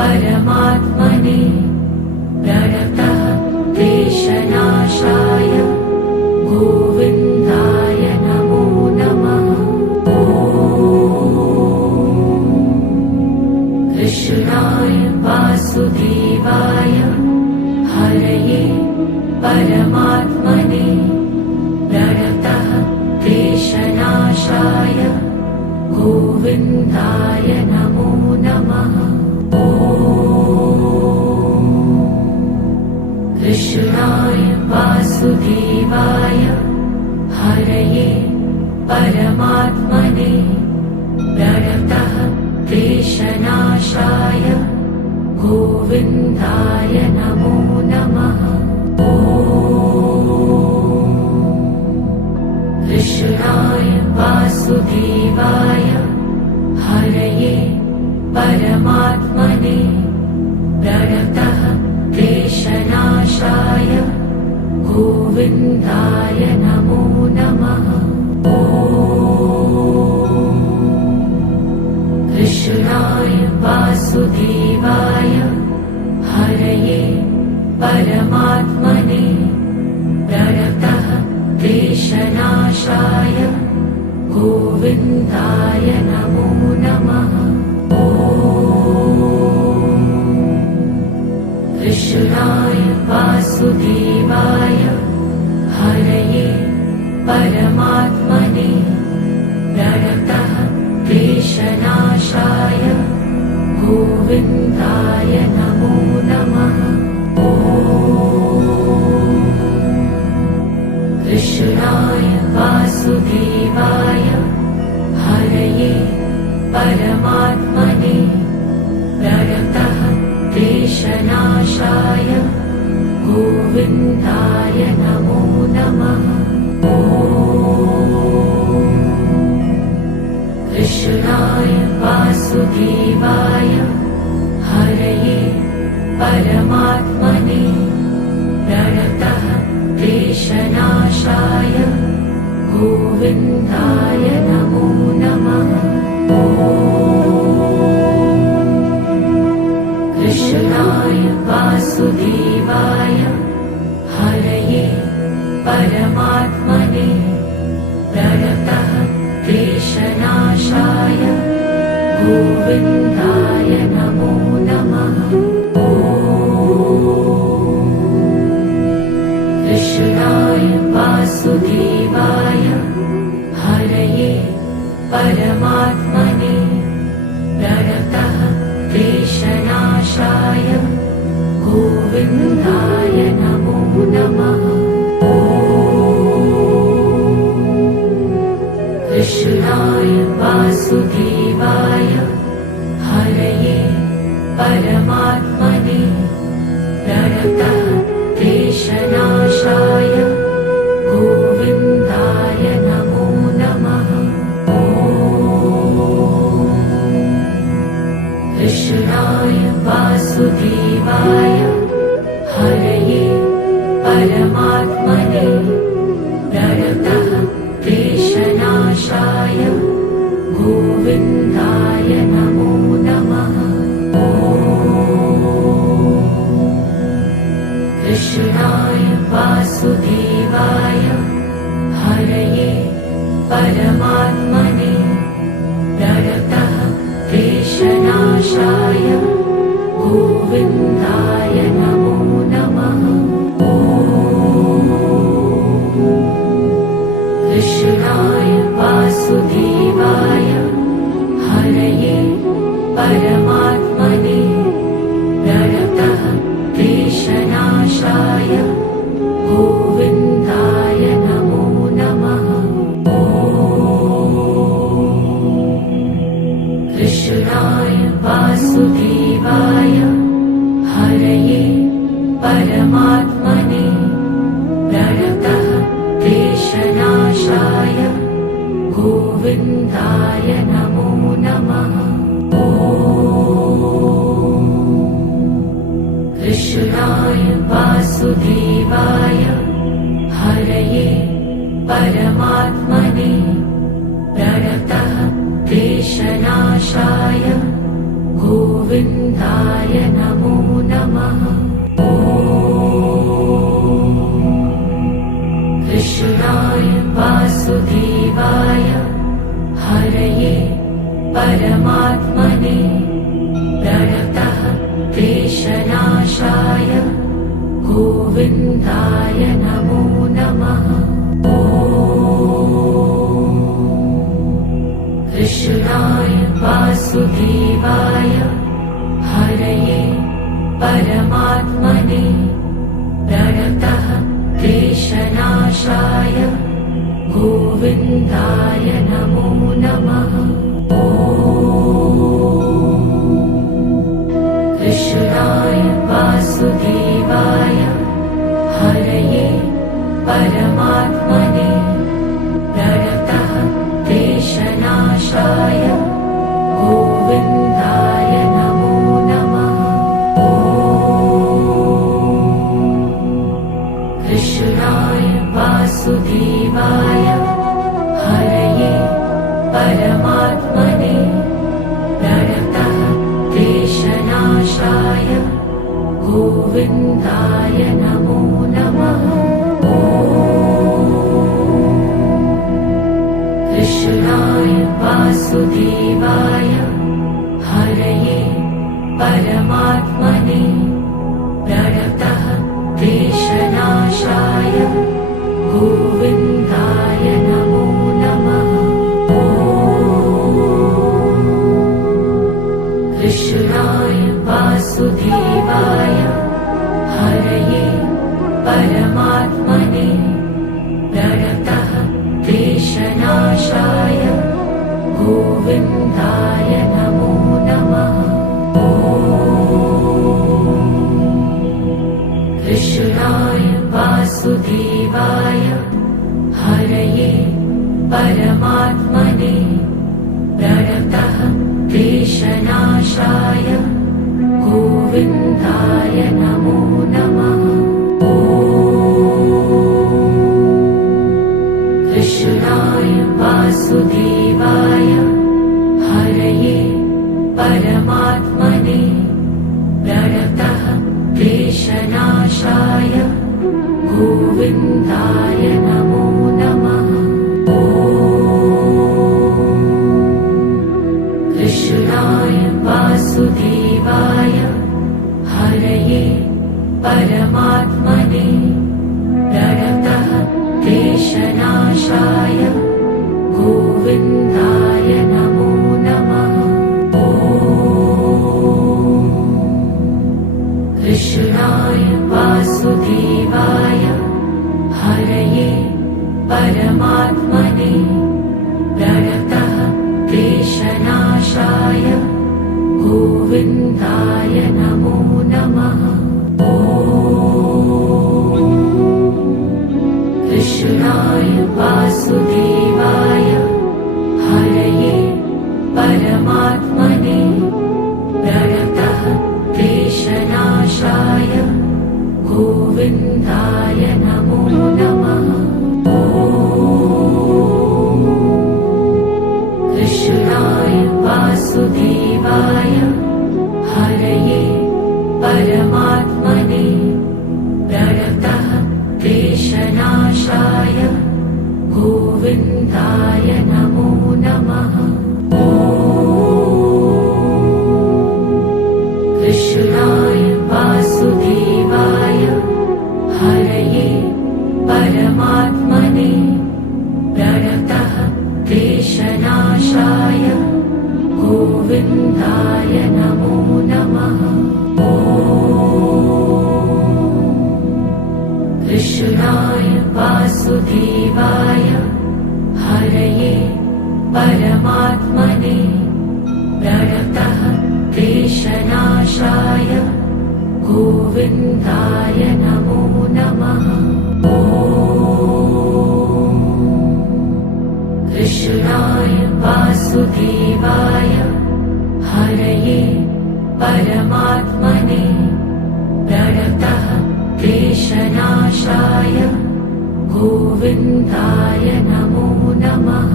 परमात्मने प्रणतः क्लेशनाशाय गोविन्दाय नमो नमः। कृष्णाय वासुदेवाय हरये परमात्मने प्रणतः क्लेशनाशाय गोविन्दाय नमो नमः। कृष्णाय वासुदेवाय हरये परमात्मने प्रणतः क्लेशनाशाय गोविन्दाय नमो नमः। कृष्णाय वासुदेवाय हरये परमात्मने प्रणतः क्लेशनाशाय गोविन्दाय नमो नमः। कृष्णाय वासुदेवाय हरये परमात्मने प्रणतः क्लेशनाशाय गोविन्दाय नमो नमः। कृष्णाय वासुदेवाय हरये परमात्मने प्रणतः क्लेशनाशाय गोविन्दाय नमो नमः। कृष्णाय वासुदेवाय हरये परमात्मने प्रणतः क्लेशनाशाय गोविन्दाय नमो नमः। कृष्णाय वासुदेवाय हरये परमात्मने प्रणतः क्लेशनाशाय गोविन्दाय नमो नमः। कृष्णाय वासुदेवाय हरये परमात्मने प्रणतः क्लेशनाशाय गोविन्दाय नमो नमः। कृष्णाय वासुदेवाय हरये परमात्मने प्रणतः क्लेशनाशाय गोविन्दाय नमो नमः। कृष्णाय वासुदेवाय हरये परमात्मने प्रणतः क्लेशनाशाय गोविन्दाय नमो नमः। कृष्णाय वासुदेवाय हरये परमात्मने प्रणतः क्लेशनाशाय गोविन्दाय नमो नमः। कृष्णाय वासुदेवाय हरये परमात्मने प्रणतः क्लेशनाशाय गोविन्दाय नमो नमः। कृष्णाय वासुदेवाय हरये परमात्मने प्रणतः क्लेशनाशाय गोविन्दाय नमो नमः। कृष्णाय वासुदेवाय हरये परमात्मने प्रणतः क्लेशनाशाय गोविन्दाय नमो नमः। कृष्णाय वासुदेवाय हरये परमात्मने प्रणतः क्लेशनाशाय गोविन्दाय परमात्मने प्रणतः क्लेशनाशाय गोविन्दाय नमो नमः। कृष्णाय वासुदेवाय हरये परमात्मने प्रणतः क्लेशनाशाय गोविन्दाय नमो नमः। कृष्णाय वासुदेवाय हरये परमात्मने प्रणतः क्लेशनाशाय गोविन्दाय नमो नमः। कृष्णाय वासुदेवाय हरये परमात्मने प्रणतः क्लेशनाशाय गोविन्दाय नमो नमः। कृष्णाय वासुदेवाय हरये परमात्मने प्रणतः क्लेशनाशाय गोविन्दाय नमो नमः। कृष्णाय वासुदेवाय हरये परमात्मने प्रणतः क्लेशनाशाय गोविन्दाय नमो नमः। कृष्णाय वासुदेवाय हरये परमात्मने प्रणतः क्लेशनाशाय गोविन्दाय नमो नमः। कृष्णाय वासुदेवाय हरये परमात्मने प्रणतः क्लेशनाशाय गोविन्दाय नमो नमः। कृष्णाय वासुदेवाय हरये परमात्मने प्रणतः क्लेशनाशाय गोविन्दाय नमो नमः। कृष्णाय वासुदेवाय हरये परमात्मने प्रणतः क्लेशनाशाय गोविन्दाय नमो नमः। कृष्णाय वासुदेवाय हरये परमात्मने प्रणतः क्लेशनाशाय गोविन्दाय नमो नमः। कृष्णाय वासुदेवाय हरये परमात्मने प्रणतः क्लेशनाशाय गोविन्दाय नमो नमः। कृष्णाय वासुदेवाय हरये परमात्मने प्रणतः क्लेशनाशाय गोविन्दाय नमो नमः। कृष्णाय वासुदेवाय हरये परमात्मने प्रणतः क्लेशनाशाय गोविन्दाय नमो नमः।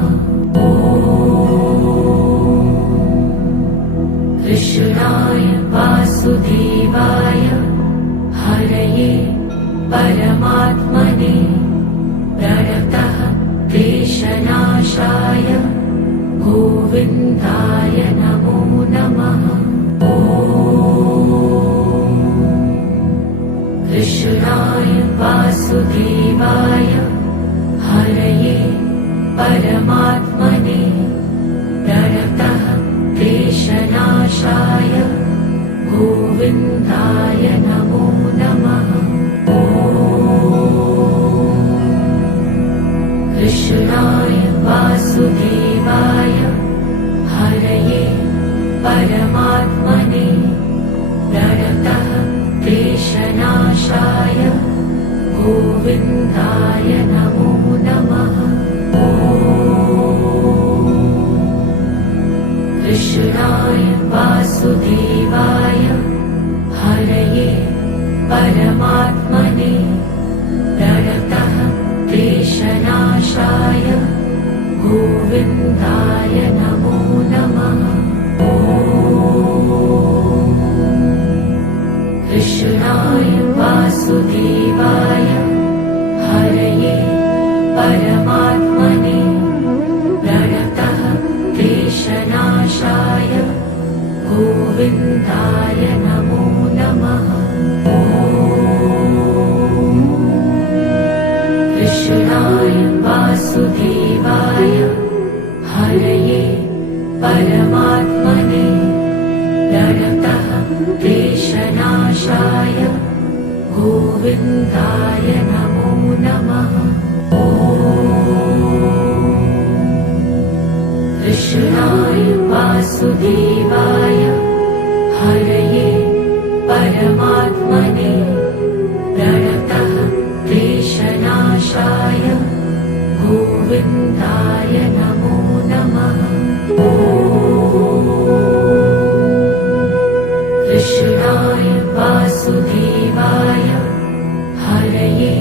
कृष्णाय वासुदेवाय हरये परमात्मने प्रणतः क्लेशनाशाय गोविन्दाय नमो नमः। कृष्णाय वासुदेवाय हरये परमात्मने प्रणतः क्लेशनाशाय गोविन्दाय गोविन्दाय नमो नमः। कृष्णाय वासुदेवाय हरये परमात्मने प्रणतः क्लेशनाशाय गोविन्दाय नमो नमः। कृष्णाय वासुदेवाय हरये परमात्मने प्रणतः क्लेशनाशाय गोविन्दाय नमो नमः। कृष्णाय वासुदेवाय हरये परमात्मने प्रणतः क्लेशनाशाय गोविन्दाय नमो नमः। कृष्णाय वासुदेवाय हरये परमात्मने प्रणतः क्लेशनाशाय गोविन्दाय नमो नमः। कृष्णाय वासुदेवाय हरये परमात्मने प्रणतः क्लेशनाशाय गोविन्दाय नमो नमः। कृष्णाय वासुदेवाय हरये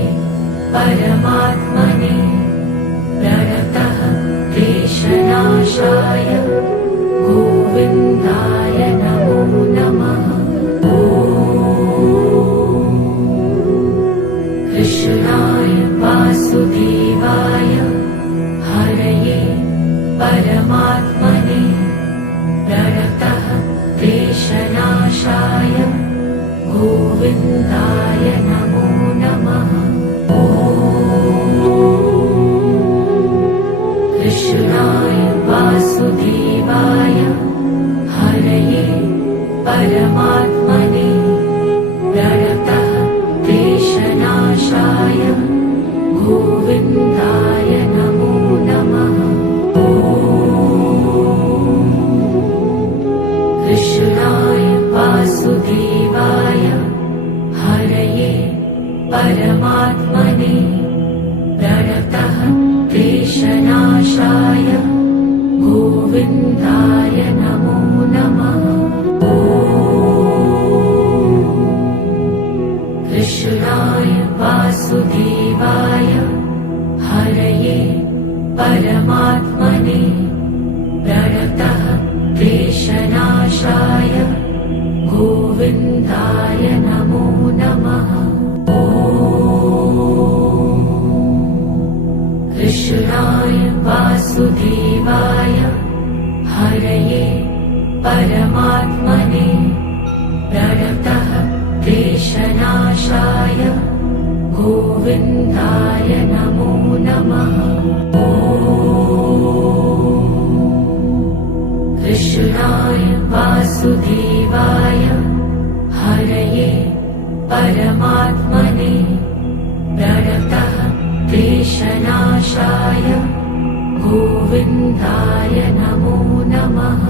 परमात्मने प्रणतः क्लेशनाशाय गोविन्दाय नमो नमः। कृष्णाय वासुदेवाय हरये परमात्मने प्रणतः क्लेशनाशाय गोविन्दाय नमो नमः। कृष्णाय वासुदेवाय हरये परमात्मने प्रणतः क्लेशनाशाय गोविन्दाय नमो नमः। कृष्णाय वासुदेवाय हरये परमात्मने प्रणतः क्लेशनाशाय गोविन्दाय नमो नमः। कृष्णाय वासुदेवाय हरये परमात्मने प्रणतः क्लेशनाशाय गोविन्दाय नमो नमः। कृष्णाय वासुदेवाय हरये परमात्मने प्रणतः क्लेशनाशाय गोविन्दाय नमो नमः। कृष्णाय वासुदेवाय हरये परमात्मने प्रणतः क्लेशनाशाय गोविन्दाय नमो नमः।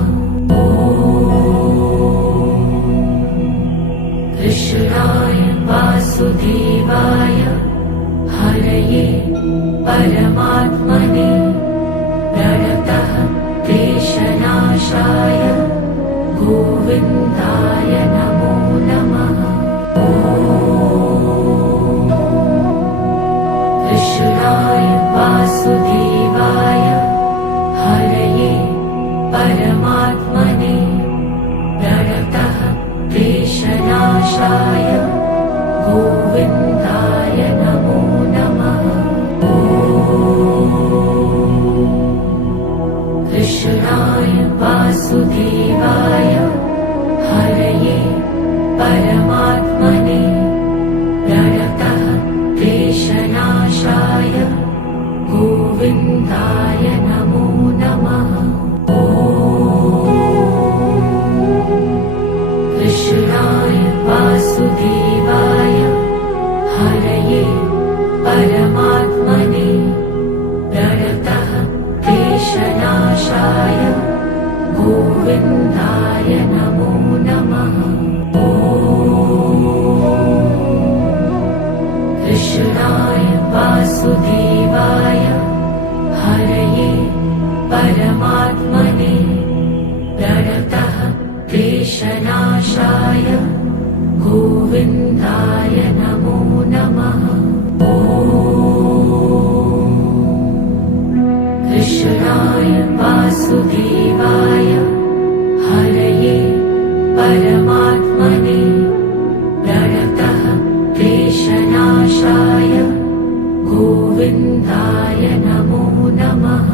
कृष्णाय वासुदेवाय हरये परमात्मने प्रणतः क्लेशनाशाय गोविन्दाय नमो नमः। कृष्णाय वासुदेवाय हरये परमात्मने प्रणतः क्लेशनाशाय गोविन्दाय नमो नमः। कृष्णाय वासुदेवाय हरये परमात्मने प्रणतः क्लेशनाशाय गोविन्दाय नमो नमः। कृष्णाय वासुदेवाय हरये परमात्मने प्रणतः क्लेशनाशाय गोविन्दाय नमो नमः। कृष्णाय वासुदेवाय हरये परमात्मने प्रणतः क्लेशनाशाय गोविन्दाय नमो नमः। कृष्णाय वासुदेवाय हरये परमात्मने प्रणतः क्लेशनाशाय गोविन्दाय नमो नमः।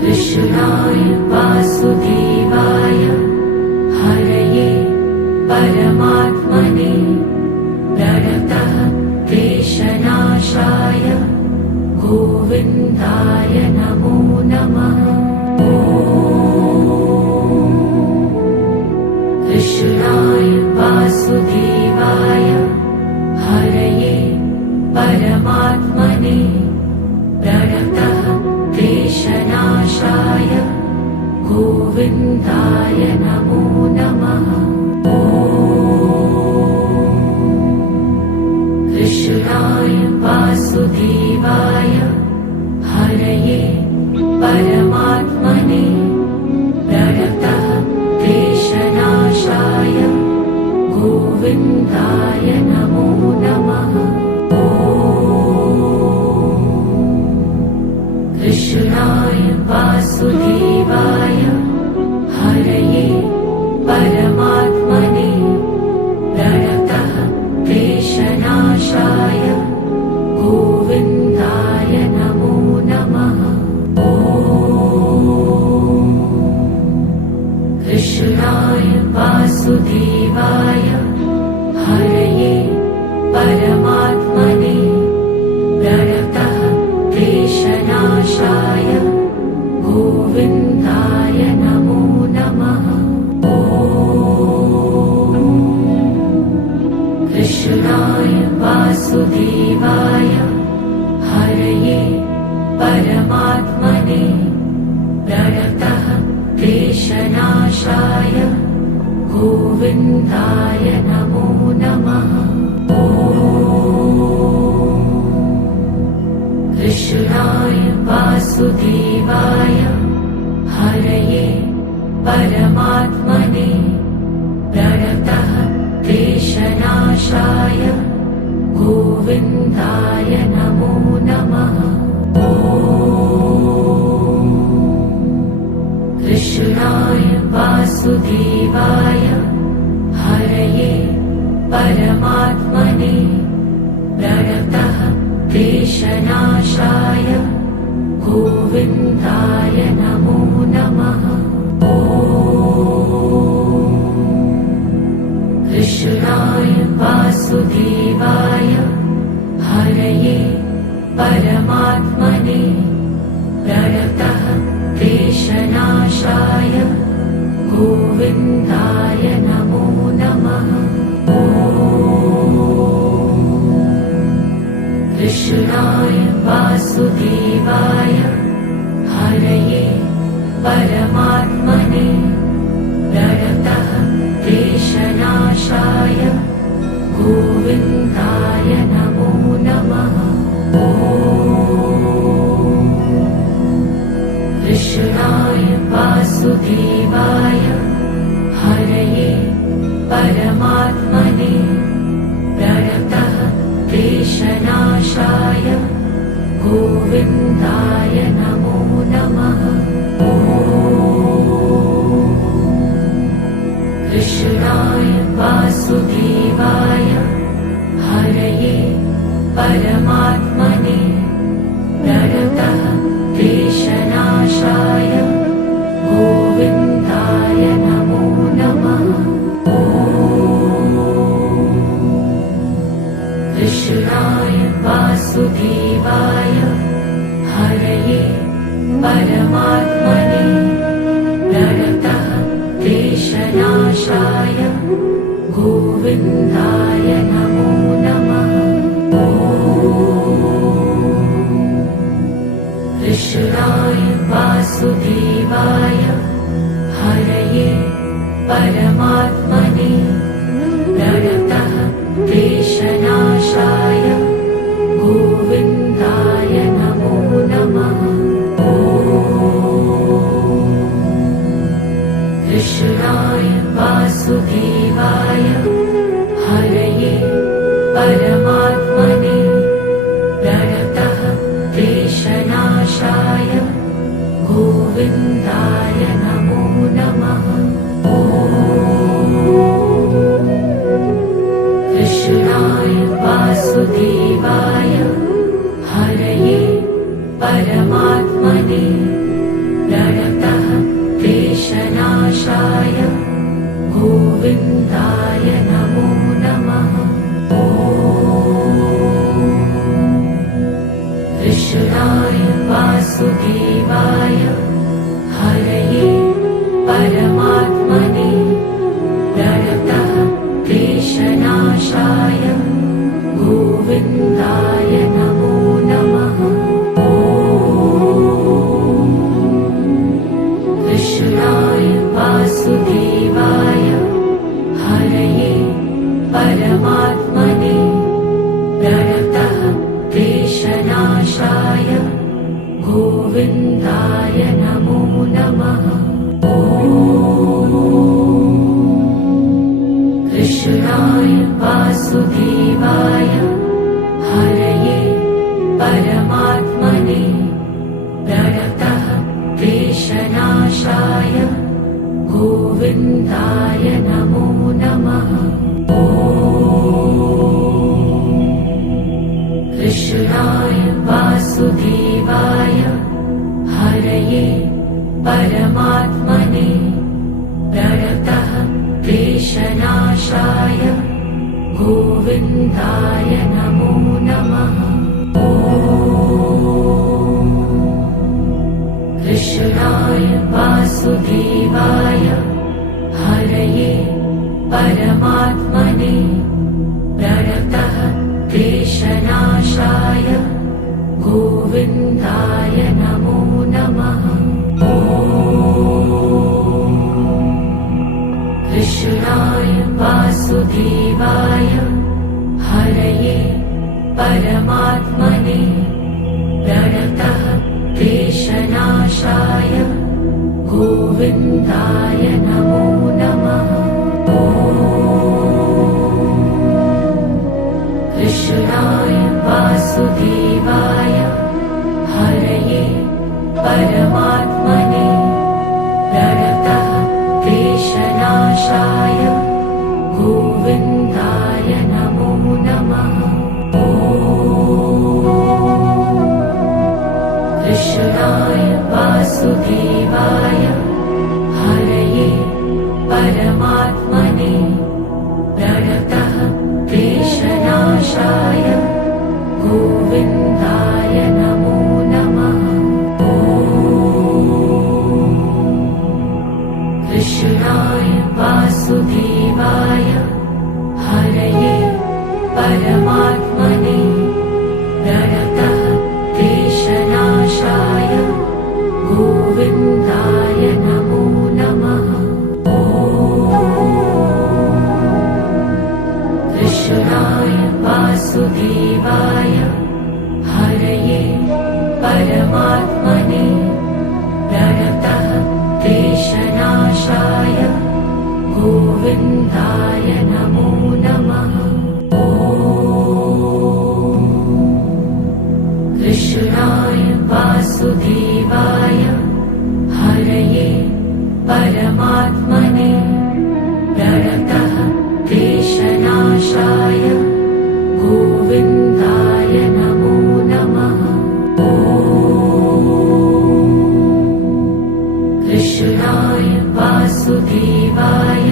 कृष्णाय वासुदेवाय हरये परमात्मने प्रणतः क्लेशनाशाय गोविन्दाय नमो नमः। कृष्णाय वासुदेवाय हरये परमात्मने प्रणतः क्लेशनाशाय गोविन्दाय नमो नमः। कृष्णाय वासुदेवाय हरये परमात्मने प्रणतः क्लेशनाशाय गोविन्दाय नमो नमः। कृष्णाय वासुदेवाय हरये परमात्मने प्रणतः क्लेशनाशाय गोविन्दाय नमो नमः। कृष्णाय वासुदेवाय हरये परमात्मने प्रणतः क्लेशनाशाय गोविन्दाय नमो नमः। कृष्णाय वासुदेवाय हरये परमात्मने प्रणतः क्लेशनाशाय गोविन्दाय नमो नमः। कृष्णाय वासुदेवाय हरये परमात्मने प्रणतः क्लेशनाशाय गोविन्दाय नमो नमः। कृष्णाय वासुदेवाय हरये परमात्मने प्रणतः क्लेशनाशाय गोविन्दाय नमो नमः। कृष्णाय वासुदेवाय हरये परमात्मने प्रणतः क्लेशनाशाय गोविन्दाय नमो नमः। कृष्णाय वासुदेवाय हरये परमात्मने प्रणतः क्लेशनाशाय गोविन्दाय नमो नमः। कृष्णाय वासुदेवाय हरये परमात्मने प्रणतः क्लेशनाशाय गोविन्दाय नमो नमः। कृष्णाय वासुदेवाय हरये परमात्मने प्रणतः क्लेशनाशाय गोविन्दाय नमो नमः। कृष्णाय वासुदेवाय हरये परमात्मने प्रणतः क्लेशनाशाय परमात्मने प्रणतः क्लेशनाशाय गोविन्दाय नमो नमः। कृष्णाय वासुदेवाय हरये परमात्मने प्रणतः क्लेशनाशाय गोविन्दाय नमो नमः। कृष्णाय वासुदेवाय हरये परमात्मने प्रणतः क्लेशनाशाय गोविन्दाय नमो नमः। कृष्णाय वासुदेवाय हरये परमात्मने प्रणतः क्लेशनाशाय गोविन्दाय नमो नमः। कृष्णाय वासुदेवाय हरये परमात्मने प्रणतः क्लेशनाशाय गोविन्दाय नमो नमः। कृष्णाय वासुदेवाय हरये परमात्मने प्रणतः क्लेशनाशाय गोविन्दाय नमो नमः। कृष्णाय वासुदेवाय हरये परमात्मने प्रणतः क्लेशनाशाय गोविन्दाय नमो नमः। कृष्णाय वासुदेवाय हरये परमात्मने प्रणतः क्लेशनाशाय गोविन्दाय नमो नमः। कृष्णाय वासुदेवाय हरये परमात्मने प्रणतः क्लेशनाशाय गोविन्दाय नमो नमः। कृष्णाय वासुदेवाय हरये परमात्मने प्रणतः क्लेशनाशाय गोविन्दाय नमो नमः। कृष्णाय वासुदेवाय हरये परमात्मने प्रणतः क्लेशनाशाय गोविन्दाय नमो नमः। कृष्णाय वासुदेवाय हरये परमात्मने प्रणतः क्लेशनाशाय गोविन्दाय नमो नमः। कृष्णाय वासुदेवाय हरये परमात्मने प्रणतः क्लेशनाशाय गोविन्दाय नमो नमः। कृष्णाय वासुदेवाय हरये परमात्मने प्रणतः क्लेशनाशाय गोविन्दाय नमो नमः। कृष्णाय वासुदेवाय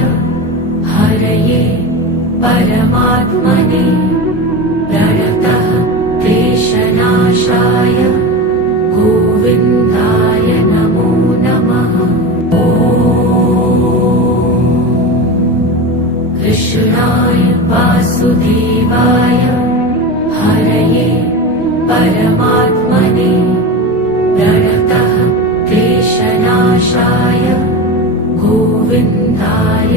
हरये परमात्मने प्रणतः क्लेशनाशाय गोविन्दाय नमो नमः। कृष्णाय वासुदेवाय हरये परमात्मने प्रणतः क्लेशनाशाय गोविन्दाय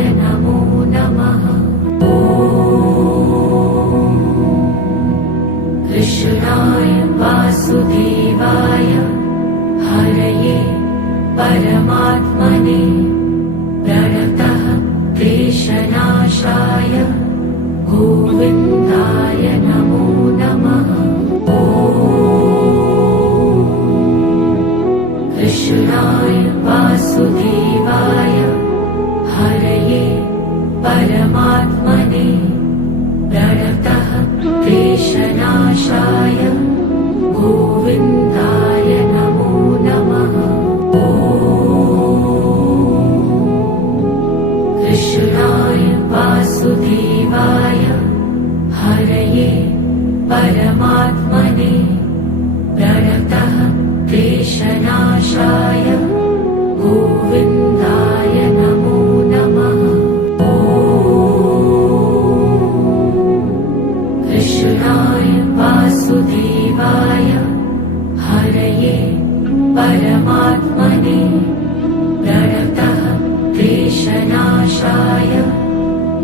क्लेशनाशाय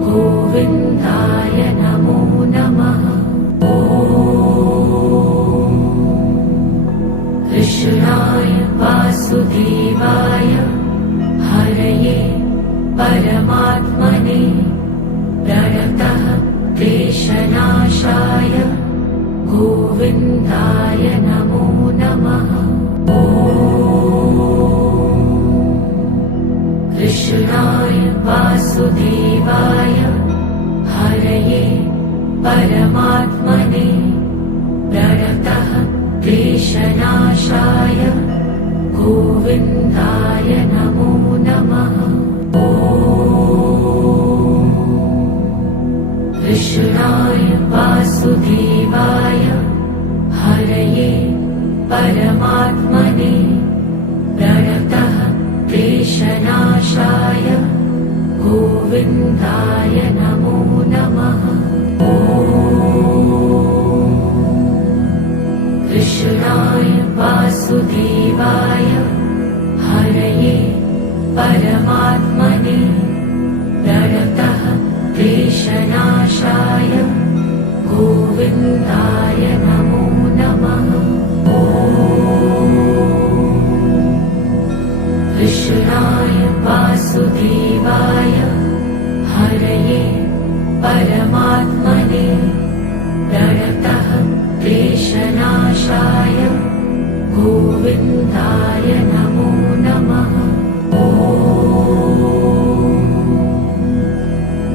गोविन्दाय नमो नमः। ॐ कृष्णाय वासुदेवाय हरये परमात्मने प्रणतः क्लेशनाशाय गोविन्दाय नमो नमः। ॐ कृष्णाय वासुदेवाय हरये परमात्मने प्रणतः क्लेशनाशाय गोविन्दाय नमो नमः। ॐ कृष्णाय वासुदेवाय हरये परमात्मने प्रणतः क्लेशनाशाय गोविन्दाय नमो नमः। ॐ कृष्णाय वासुदेवाय हरये परमात्मने प्रणतः क्लेशनाशाय गोविन्दाय नमो नमः। ॐ कृष्णाय वासुदेवाय हरये परमात्मने प्रणतः क्लेशनाशाय गोविन्दाय नमो नमः। ॐ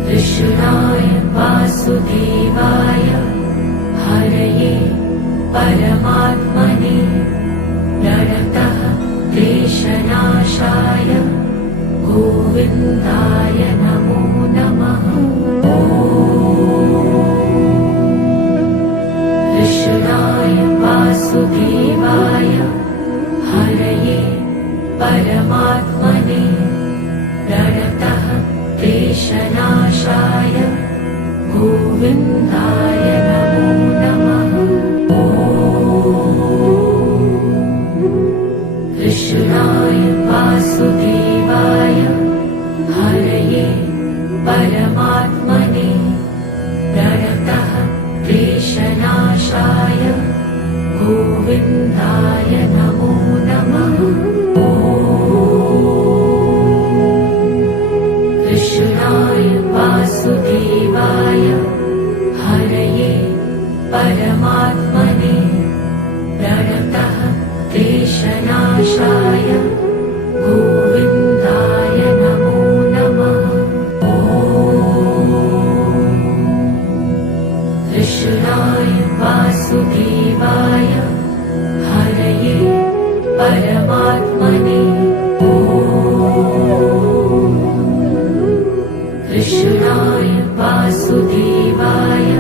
कृष्णाय वासुदेवाय हरये परमात्मने प्रणतः क्लेशनाशाय गोविन्दाय नमो नमः। ॐ कृष्णाय वासुदेवाय हरये परमात्मने प्रणतः क्लेशनाशाय गोविन्दाय नमो नमः। ॐ कृष्णाय वासुदेवाय हरये परमात्मने प्रणतः क्लेशनाशाय गोविन्दाय नमो नमः। ॐ कृष्णाय वासुदेवाय हरये परमात्मने प्रणतः क्लेशनाशाय गोविन्दाय नमो नमः। ॐ कृष्णाय वासुदेवाय हरये परमात्मने कृष्णाय वासुदेवाय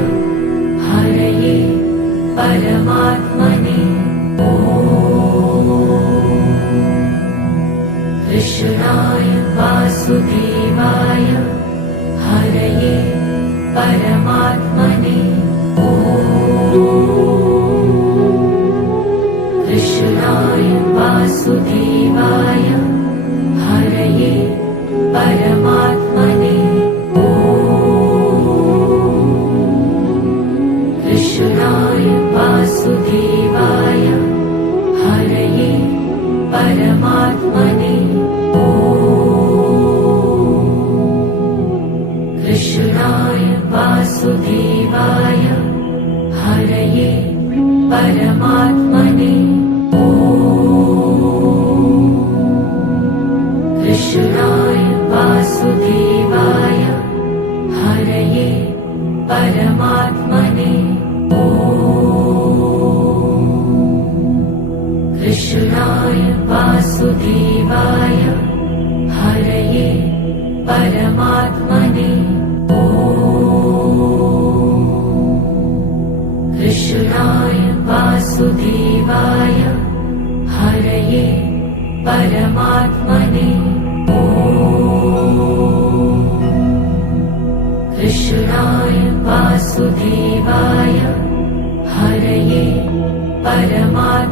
हरये परमात्मने कृष्णाय वासुदेवाय हरये परमात्मने कृष्णाय वासुदेवाय हरये परमात्मने कृष्णाय वासुदेवाय हरये परमात्मने कृष्णाय वासुदेवाय हरये परमात्मने कृष्णाय वासुदेवाय हरये परमात्मने कृष्णाय वासुदेवाय हरये परमात्मने कृष्णाय वासुदेवाय हरये परमात्मने कृष्णाय वासुदेवाय हरये परमात्मने